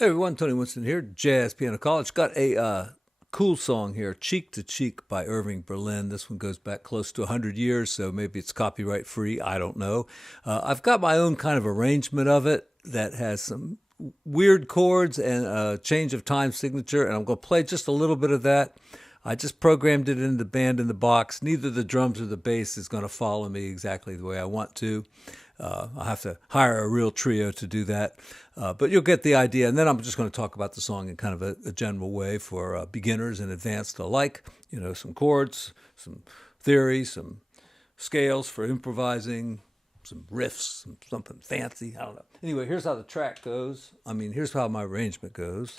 Hey everyone, Tony Winston here, Jazz Piano College. Got a cool song here, Cheek to Cheek by Irving Berlin. This one goes back close to 100 years, so maybe it's copyright free. I don't know. I've got my own kind of arrangement of it that has some weird chords and a change of time signature, and I'm going to play just a little bit of that. I just programmed it into the band in the box. Neither the drums or the bass is going to follow me exactly the way I want to. I'll have to hire a real trio to do that. But you'll get the idea. And then I'm just going to talk about the song in kind of a general way for beginners and advanced alike. You know, some chords, some theory, some scales for improvising, some riffs, something fancy. I don't know. Anyway, here's how the track goes. Here's how my arrangement goes.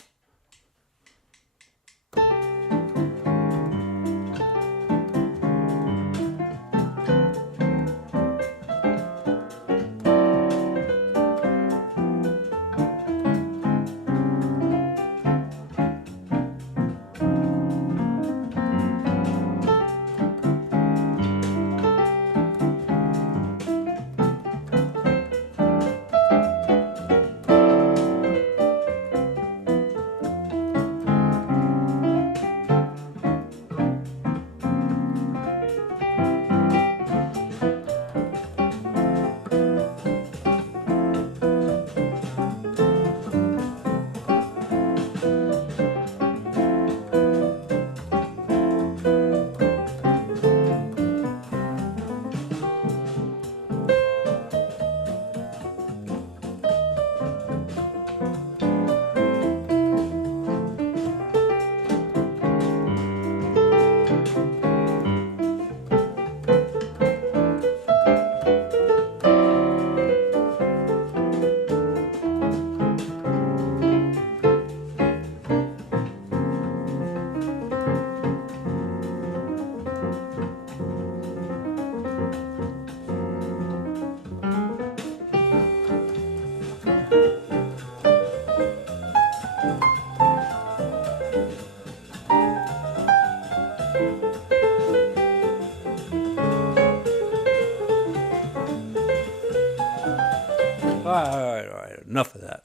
All right. Enough of that.